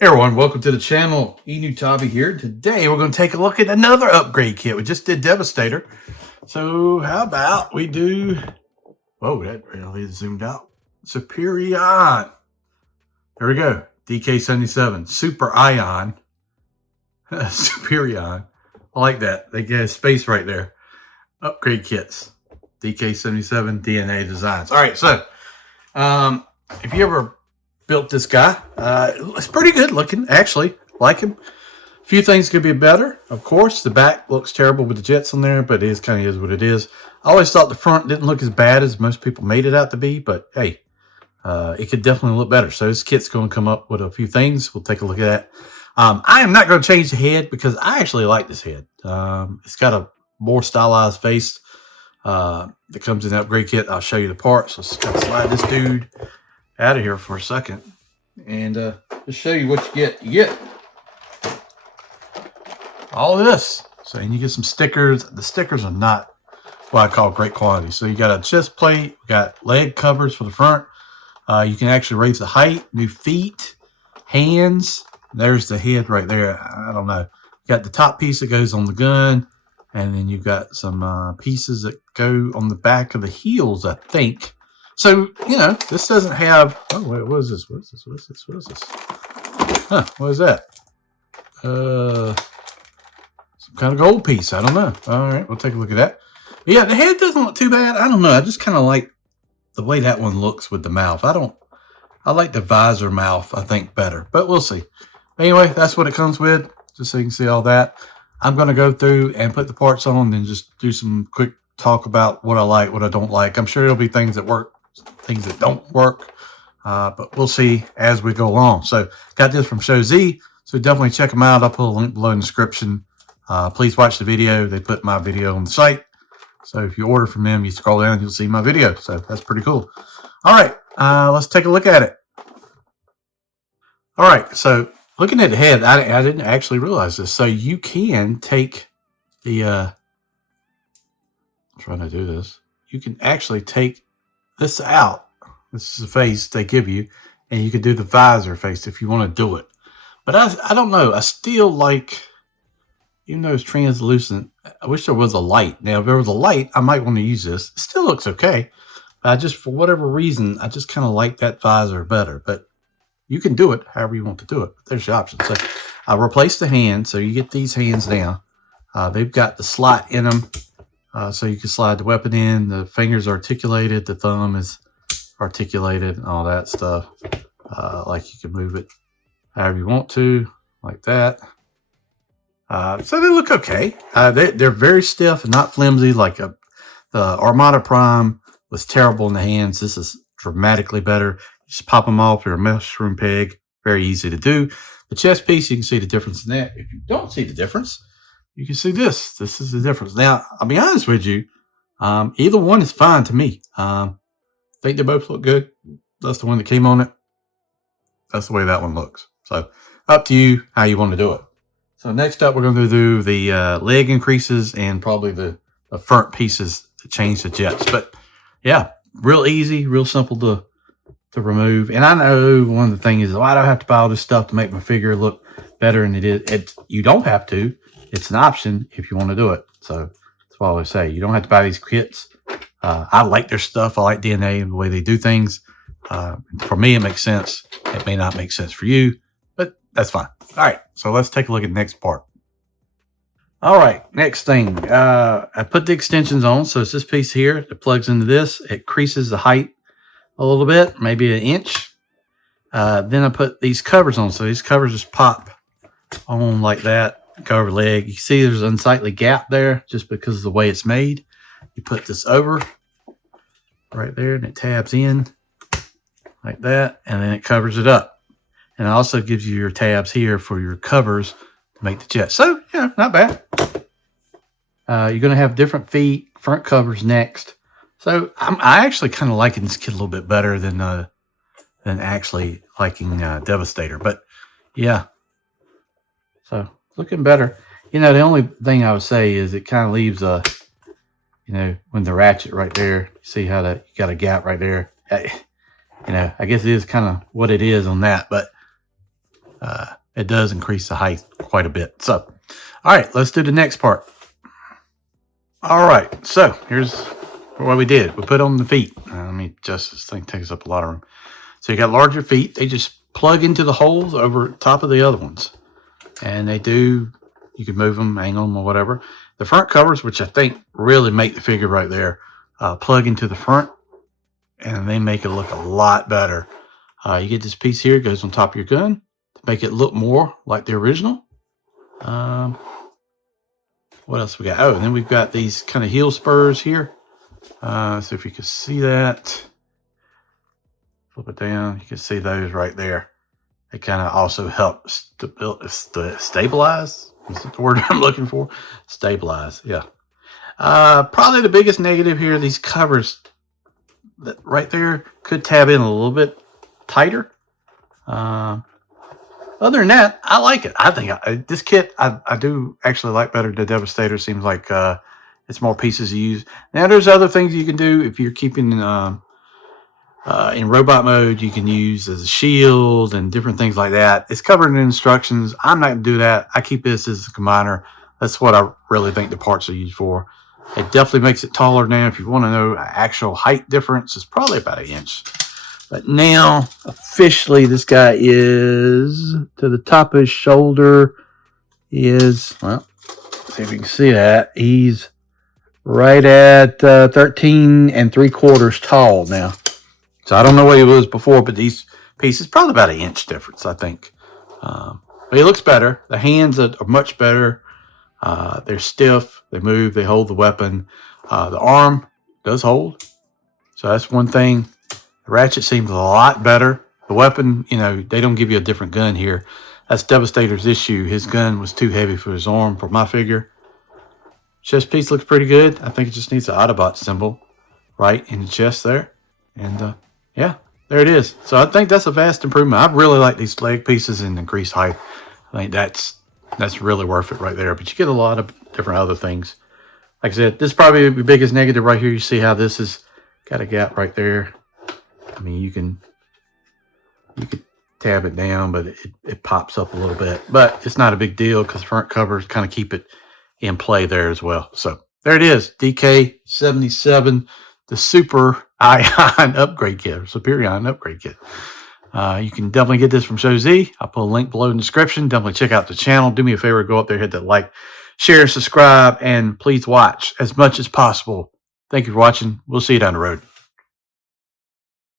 Hey everyone, welcome to the channel. Enewtabie here. Today we're going to take a look at another upgrade kit. We just did Devastator. So how about we do... Whoa, that really zoomed out. SUPERION. There we go. DK77. Super Ion. SUPERION. I like that. They get a space right there. Upgrade kits. DK77 DNA Designs. All right, so if you ever built this guy, it's pretty good looking, actually. Like him. A few things could be better. Of course, the back looks terrible with the jets on there, but it is kind of is what it is. I always thought the front didn't look as bad as most people made it out to be, but hey, it could definitely look better. So this kit's going to come up with a few things. We'll take a look at that. I am not going to change the head because I actually like this head. It's got a more stylized face that comes in the upgrade kit. I'll show you the parts. So let's kind of slide this dude out of here for a second and just show you what you get. You get all of this. So, and you get some stickers. The stickers are not what I call great quality. So you got a chest plate, got leg covers for the front. You can actually raise the height, new feet, hands. There's the head right there. I don't know. You got the top piece that goes on the gun, and then you've got some pieces that go on the back of the heels, I think. So, you know, this doesn't have... Oh, wait, what is this? What is this? What is this? What is this? Huh, what is that? Some kind of gold piece. I don't know. All right, we'll take a look at that. But yeah, the head doesn't look too bad. I don't know. I just kind of like the way that one looks with the mouth. I like the visor mouth, I think, better. But we'll see. Anyway, that's what it comes with. Just so you can see all that. I'm going to go through and put the parts on and just do some quick talk about what I like, what I don't like. I'm sure there'll be things that work, things that don't work, but we'll see as we go along. So got this from ShowZ, so definitely check them out. I'll put a link below in the description. Please watch the video. They put my video on the site, so if you order from them, you scroll down, you'll see my video. So that's pretty cool. All right, let's take a look at it. All right, so looking at the head, I didn't actually realize this. So you can take the I'm trying to do this. You can actually take this out. This is the face they give you, and you can do the visor face if you want to do it. But I don't know. I still like, even though it's translucent, I wish there was a light. Now, if there was a light, I might want to use this. It still looks okay. But I just, for whatever reason, I just kind of like that visor better. But you can do it however you want to do it. But there's your option. So I replaced the hand. So you get these hands now. They've got the slot in them. So you can slide the weapon in. The fingers are articulated. The thumb is articulated and all that stuff. Like you can move it however you want to, like that. So they look okay. They're very stiff and not flimsy like the Armada Prime was terrible in the hands. This is dramatically better. You just pop them off. They're a mushroom peg. Very easy to do. The chest piece, you can see the difference in that. If you don't see the difference, you can see this. This is the difference. Now, I'll be honest with you. Either one is fine to me. I think they both look good. That's the one that came on it. That's the way that one looks. So, up to you how you want to do it. So, next up, we're going to do the leg increases and probably the front pieces to change the jets. But, yeah, real easy, real simple to remove. And I know one of the things is, well, I don't have to buy all this stuff to make my figure look better than it is. You don't have to. It's an option if you want to do it. So that's what I always say. You don't have to buy these kits. I like their stuff. I like DNA and the way they do things. For me, it makes sense. It may not make sense for you, but that's fine. All right, so let's take a look at the next part. All right, next thing. I put the extensions on. So it's this piece here that plugs into this. It increases the height a little bit, maybe an inch. Then I put these covers on. So these covers just pop on like that. Cover leg. You see there's an unsightly gap there just because of the way it's made. You put this over right there and it tabs in like that, and then it covers it up. And it also gives you your tabs here for your covers to make the jet. So, yeah, not bad. You're going to have different feet, front covers next. So I actually kind of liking this kit a little bit better than actually liking Devastator. But, yeah. So looking better. You know, the only thing I would say is it kind of leaves a, you know, when the ratchet right there, see how that you got a gap right there. You know, I guess it is kind of what it is on that, but it does increase the height quite a bit. So, all right, let's do the next part. All right, so here's what we did. We put on the feet. Let me adjust this thing, takes up a lot of room. So you got larger feet. They just plug into the holes over top of the other ones. And they do, you can move them, angle them, or whatever. The front covers, which I think really make the figure right there, plug into the front. And they make it look a lot better. You get this piece here, it goes on top of your gun to make it look more like the original. What else we got? Oh, and then we've got these kind of heel spurs here. So if you can see that, flip it down, you can see those right there. They kind of also help stabilize. Is that the word I'm looking for? Stabilize, yeah. Probably the biggest negative here, these covers that right there could tab in a little bit tighter. Other than that, I like it. I think this kit, I do actually like better. The Devastator seems like it's more pieces to use. Now, there's other things you can do if you're keeping in robot mode. You can use as a shield and different things like that. It's covered in instructions. I'm not going to do that. I keep this as a combiner. That's what I really think the parts are used for. It definitely makes it taller now. If you want to know actual height difference, it's probably about 1 inch. But now, officially, this guy is to the top of his shoulder. He is, well, see if you can see that. He's right at 13 3/4 tall now. So I don't know what he was before, but these pieces, probably about 1 inch difference, I think. But he looks better. The hands are much better. They're stiff. They move. They hold the weapon. The arm does hold. So that's one thing. The ratchet seems a lot better. The weapon, you know, they don't give you a different gun here. That's Devastator's issue. His gun was too heavy for his arm for my figure. Chest piece looks pretty good. I think it just needs the Autobot symbol right in the chest there. And yeah, there it is. So I think that's a vast improvement. I really like these leg pieces and increased height. I think that's really worth it right there. But you get a lot of different other things. Like I said, this is probably the biggest negative right here. You see how this has got a gap right there. I mean, you can tab it down, but it pops up a little bit. But it's not a big deal because front covers kind of keep it in play there as well. So there it is, DK77, the Super Ion upgrade kit, or Superion upgrade kit. You can definitely get this from ShowZ. I'll put a link below in the description. Definitely check out the channel. Do me a favor, go up there, hit that like, share, subscribe, and please watch as much as possible. Thank you for watching. We'll see you down the road.